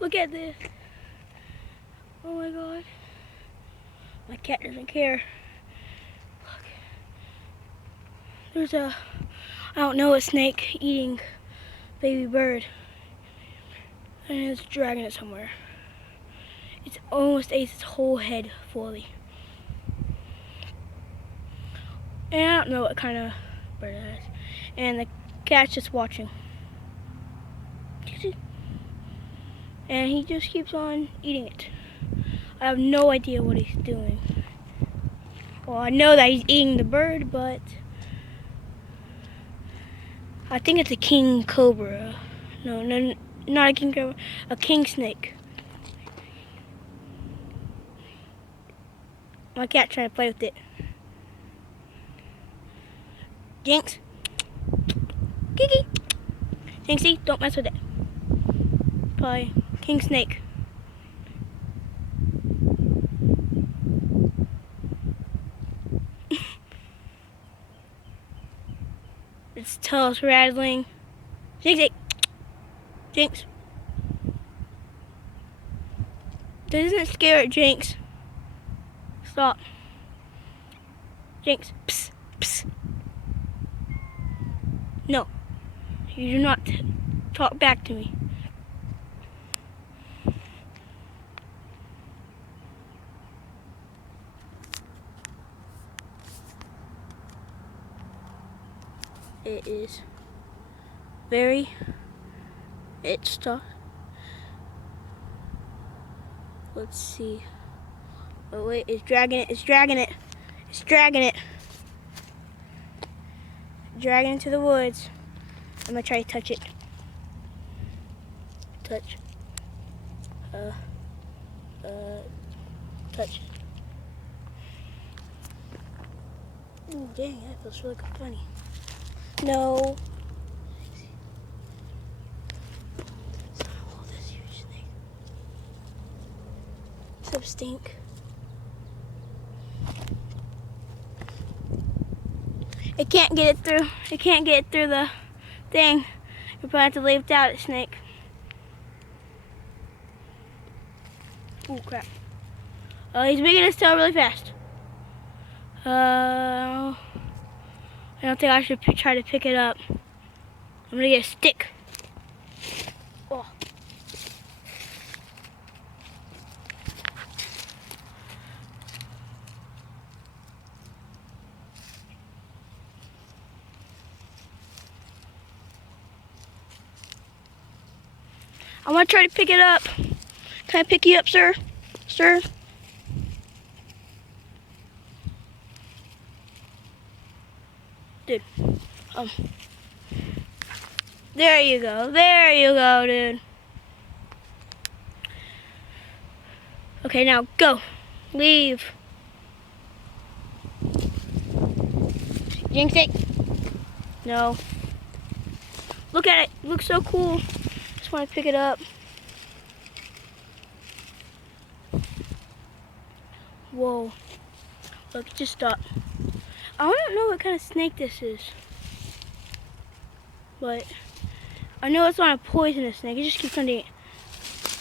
Look at this. Oh my god. My cat doesn't care. Look. There's a, I don't know, a snake eating baby bird. And it's dragging it somewhere. It's almost ate its whole head fully. And I don't know what kind of bird it is. And the cat's just watching. And he just keeps on eating it. I have no idea what he's doing. Well, I know that he's eating the bird, but I think it's a king cobra. No, not a king cobra, a king snake. My cat's trying to play with it. Jinx. Kiki. Jinxie, don't mess with it. Probably king snake. Its tail's rattling. Jinxie. Jinx. Doesn't scare it, Jinx. Stop. Jinx. Psst. Psst. No. You do not talk back to me. It is very, it's tough. Let's see. Oh wait, it's dragging it, it's dragging it. It's dragging it. Dragging it to the woods. I'm gonna try to touch it. Touch. Touch. Ooh, dang, that feels really funny. No. Oh, this huge thing. So stink. It can't get it through. It can't get it through the thing. You probably have to leave it out, a snake. Oh crap. Oh, he's making his tail really fast. I don't think I should try to pick it up. I'm gonna get a stick. Oh. I want to try to pick it up. Can I pick you up, sir? Sir? Dude. There you go. There you go, dude. Okay, now go. Leave. Jinx it. No. Look at it. It looks so cool. Just want to pick it up. Whoa. Look, just stop. I don't know what kind of snake this is. But I know it's not a poisonous snake. It just keeps on doing it.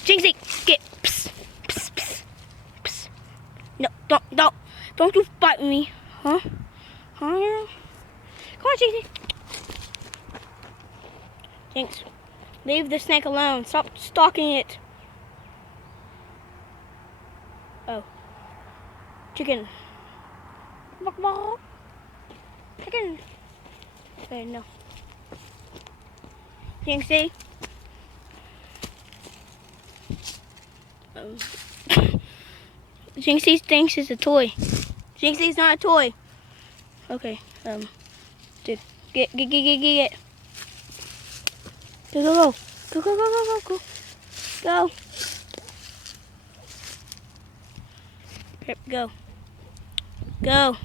Jinxie, get. Psst, psst, psst, psst. No, don't you bite me, huh? Huh? Come on, Jinxie. Jinx, leave the snake alone. Stop stalking it. Oh, chicken. Chicken. Okay, no. Jinxie. Jinxie thinks it's a toy. Jinxie's not a toy. Okay, dude, get. Go. Go. Yep, go.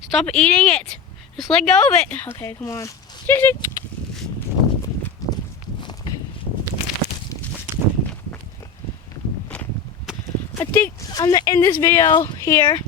Stop eating it. Just let go of it. Okay, come on. Jinxie. I think I'm gonna end this video here.